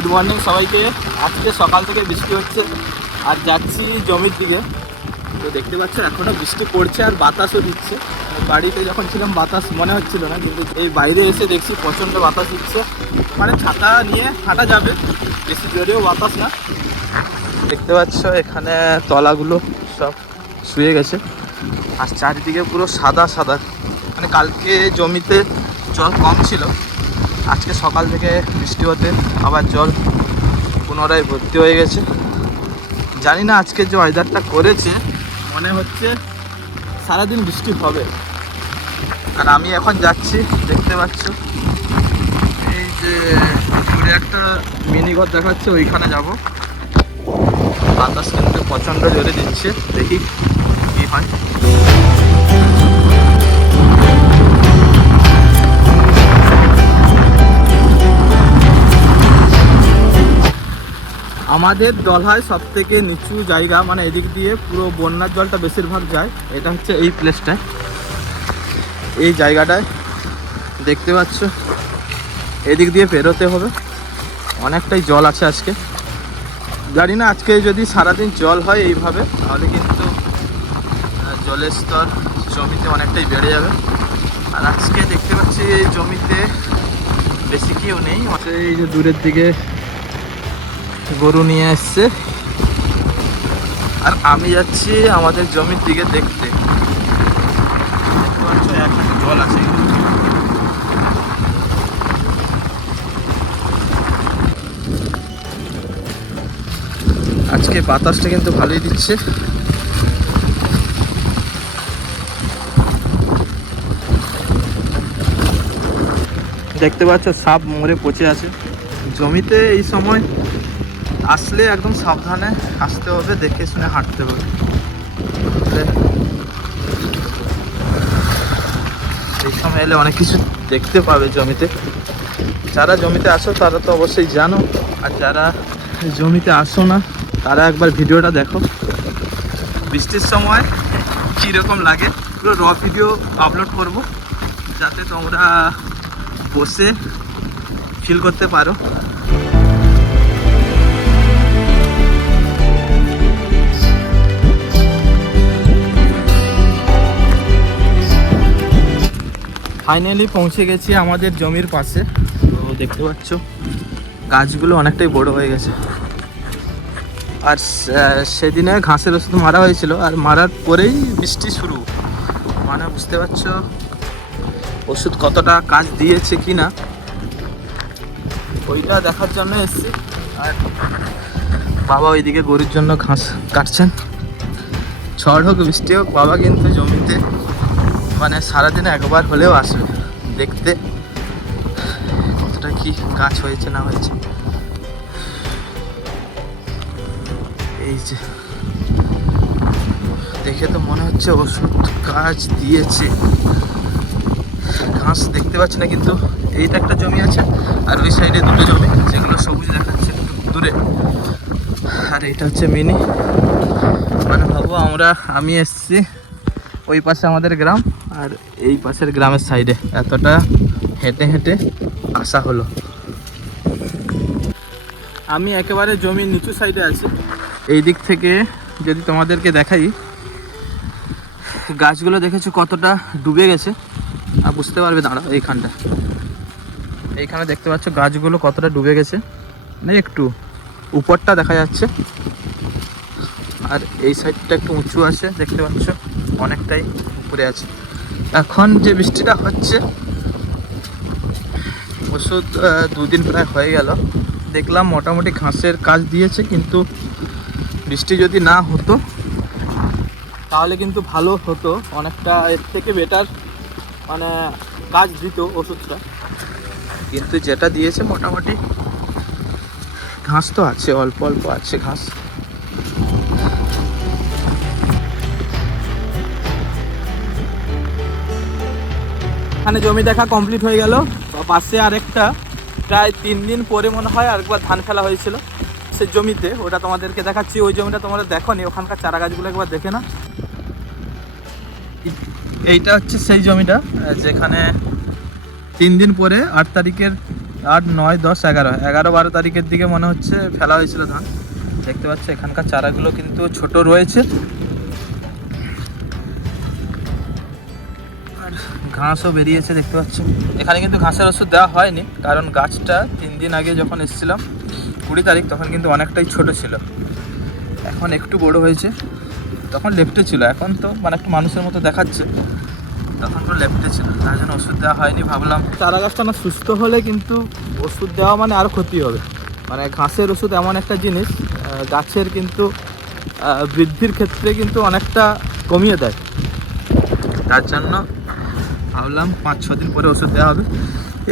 Good morning সবাইকে। আজকে সকাল থেকে বৃষ্টি হচ্ছে আর যাচ্ছি জমির দিকে। তো দেখতে পাচ্ছ এখনও বৃষ্টি পড়ছে আর বাতাসও দিচ্ছে। বাড়িতে যখন ছিলাম বাতাস মনে হচ্ছিল না, কিন্তু এই বাইরে এসে দেখছি প্রচণ্ড বাতাস দিচ্ছে। মানে ছাতা নিয়ে হাঁটা যাবে, বেশি জোরেও বাতাস না। দেখতে পাচ্ছ এখানে তলাগুলো সব শুয়ে গেছে আর চারিদিকে পুরো সাদা সাদা। মানে কালকে জমিতে জল কম ছিল, আজকে সকাল থেকে বৃষ্টি হতে আবার জল পুনরায় ভর্তি হয়ে গেছে। জানি না আজকে যে ওয়েদারটা করেছে মনে হচ্ছে সারাদিন বৃষ্টি হবে। আর আমি এখন যাচ্ছি, দেখতে পাচ্ছ এই যে দূরে একটা মিনি ঘর দেখাচ্ছে, ওইখানে যাব। বাতাস কিন্তু প্রচণ্ড জোরে দিচ্ছে, দেখি কি হয়। আমাদের দলহায় সব থেকে নিচু জায়গা, মানে এদিক দিয়ে পুরো বন্যার জলটা বেশিরভাগ যায়। এটা হচ্ছে এই প্লেসটায়, এই জায়গাটায় দেখতে পাচ্ছ এদিক দিয়ে পেরোতে হবে। অনেকটাই জল আছে আজকে। জানি না আজকে যদি সারাদিন জল হয় এইভাবে, তাহলে কিন্তু জলের স্তর জমিতে অনেকটাই বেড়ে যাবে। আর আজকে দেখতে পাচ্ছি এই জমিতে বেশি কেউ নেই। এই যে দূরের দিকে গরু নিয়ে আসছে আর আমি যাচ্ছি আমাদের জমির দিকে দেখতে। দেখতে পাচ্ছ এখানে জল আছে। আজকে বাতাসটা কিন্তু ভালোই দিচ্ছে। দেখতে পাচ্ছ সাপ মরে পচে আছে জমিতে। এই সময় আসলে একদম সাবধানে আসতে হবে, দেখে শুনে হাঁটতে হবে। এই সময় এলে অনেক কিছু দেখতে পাবে জমিতে। যারা জমিতে আসো তারা তো অবশ্যই জানো, আর যারা জমিতে আসো না তারা একবার ভিডিওটা দেখো। বৃষ্টির সময় কীরকম লাগে পুরো র ভিডিও আপলোড করব, যাতে তোমরা বসে ফিল করতে পারো। ফাইনালি পৌঁছে গেছি আমাদের জমির পাশে। তো দেখতে পাচ্ছ গাছগুলো অনেকটাই বড় হয়ে গেছে। আর সেদিনে ঘাসের ওষুধ মারা হয়েছিল, আর মারার পরেই বৃষ্টি শুরু। মানে বুঝতে পারছ ওষুধ কতটা কাজ দিয়েছে কি না, ওইটা দেখার জন্য এসেছি। আর বাবা ওইদিকে গরুর জন্য ঘাস কাটছেন। ঝড় হোক বৃষ্টি হোক, বাবা কিন্তু জমিতে মানে সারাদিনে একবার হলেও আসবে দেখতে কতটা কি গাছ হয়েছে না হয়েছে। এই যে দেখে তো মনে হচ্ছে ওষুধ কাজ দিয়েছে। ঘাস দেখতে পাচ্ছি না, কিন্তু এইটা একটা জমি আছে আর ওই সাইডে দুটো জমি যেগুলো সবুজ দেখাচ্ছে একটু দূরে। আর এটা হচ্ছে মিনি। মানে ভাবো আমি এসছি ওই পাশে আমাদের গ্রাম, আর এই পাশের গ্রামের সাইডে এতটা হেঁটে হেঁটে আসা হলো। আমি একেবারে জমির নিচু সাইডে আছি। এই দিক থেকে যদি তোমাদেরকে দেখাই, গাছগুলো দেখেছো কতটা ডুবে গেছে, আর বুঝতে পারবে। দাঁড়া, এইখানে দেখতে পাচ্ছ গাছগুলো কতটা ডুবে গেছে, মানে একটু উপরটা দেখা যাচ্ছে। আর এই সাইডটা একটু উঁচু আছে, দেখতে পাচ্ছ অনেকটাই উপরে আছে। এখন যে বৃষ্টিটা হচ্ছে, ওষুধ দুদিন প্রায় হয়ে গেল, দেখলাম মোটামুটি ঘাসের কাজ দিয়েছে। কিন্তু বৃষ্টি যদি না হতো তাহলে কিন্তু ভালো হতো, অনেকটা এর থেকে বেটার মানে কাজ দিত ওষুধটা। কিন্তু যেটা দিয়েছে মোটামুটি ঘাস তো আছে, অল্প অল্প আছে ঘাস। এখানে জমি দেখা কমপ্লিট হয়ে গেল। পাশে আরেকটা প্রায় 3 দিন পরে মনে হয় আরেকবার ধান ফেলা হয়েছিল সে জমিতে, ওটা তোমাদেরকে দেখাচ্ছি। ওই জমিটা তোমরা দেখো নি, ওখানকার চারা গাছগুলো একবার দেখে না। এইটা হচ্ছে সেই জমিটা যেখানে 3 দিন পরে 8 তারিখের 8, 9, 10, 11, 11-12 তারিখের দিকে মনে হচ্ছে ফেলা হয়েছিল ধান। দেখতে পাচ্ছ এখানকার চারাগুলো কিন্তু ছোট রয়েছে, আর ঘাসও বেরিয়েছে দেখতে পাচ্ছ। এখানে কিন্তু ঘাসের ওষুধ দেওয়া হয়নি, কারণ গাছটা 3 দিন আগে যখন এসেছিলাম 20 তারিখ, তখন কিন্তু অনেকটাই ছোট ছিল। এখন একটু বড় হয়েছে, তখন লেফটে ছিল, এখন তো মানে একটু মানুষের মতো দেখাচ্ছে, তখন তো লেফটে ছিল, তার জন্য ওষুধ দেওয়া হয়নি। ভাবলাম চারা গাছটা না সুস্থ হলে কিন্তু ওষুধ দেওয়া মানে আরও ক্ষতি হবে। মানে ঘাসের ওষুধ এমন একটা জিনিস গাছের কিন্তু বৃদ্ধির ক্ষেত্রে কিন্তু অনেকটা কমিয়ে দেয়, তার জন্য ভাবলাম 5-6 দিন পরে ওষুধ দেওয়া হবে।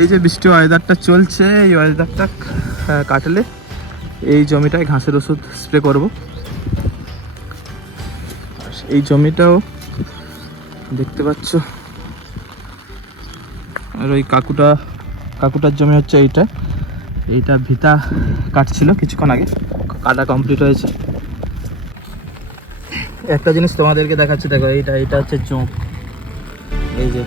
এই যে বৃষ্টি ওয়েদারটা চলছে, এই ওয়েদারটা কাটলে এই জমিটায় ঘাসের ওষুধ স্প্রে করব। আর এই জমিটাও দেখতে পাচ্ছ, আর ওই কাকুটার জমি হচ্ছে এইটা ভিতা কাটছিল কিছুক্ষণ আগে, কাটা কমপ্লিট হয়েছে। একটা জিনিস তোমাদেরকে দেখাচ্ছি, দেখো এইটা হচ্ছে জোঁক। এই যে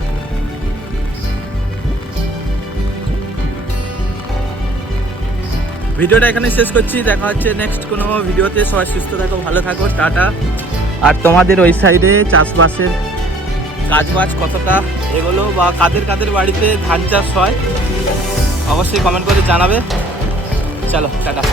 ভিডিওটা এখানে শেষ করছি, দেখা হচ্ছে নেক্সট কোনো ভিডিওতে। সবাই সুস্থ থাকো, ভালো থাকো, টাটা। আর তোমাদের ওই সাইডে চাষবাসের কাজবাজ কতটা এগুলো, বা কাদের বাড়িতে ধান চাষ হয়, অবশ্যই কমেন্ট করে জানাবে। চলো টাটা।